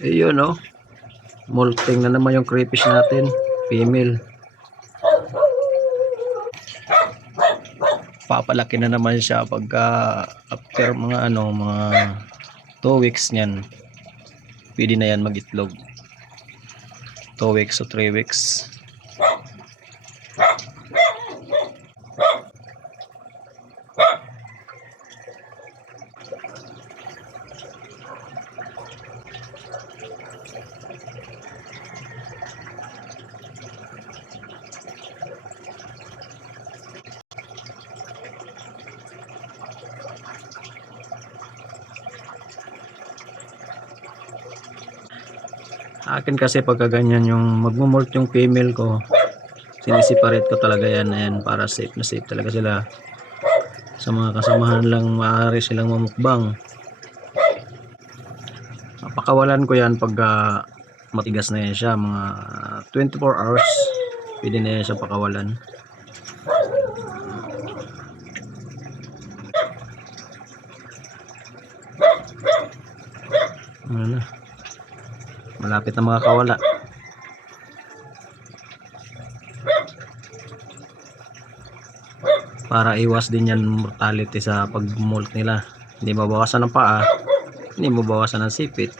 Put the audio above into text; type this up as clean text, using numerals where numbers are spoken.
Ayun oh. Molting na naman yung crayfish natin. Female. Papalaki na naman siya pagka after mga mga 2 weeks niyan. Pwede na yan mag-itlog. 2 weeks o 3 weeks. Akin kasi pagka ganyan yung magmo-molt yung female ko, sinisiparate ko talaga yan, ayan, para safe na safe talaga sila. Sa mga kasamahan lang maaari silang mamukbang. Pakawalan ko yan pagka matigas na yan siya, mga 24 hours pwede na yan siya pakawalan. Ano na, malapit na makakawala. Para iwas din yan mortality sa pag-molt nila. Hindi mabawasan ng paa, hindi mabawasan ng sipit.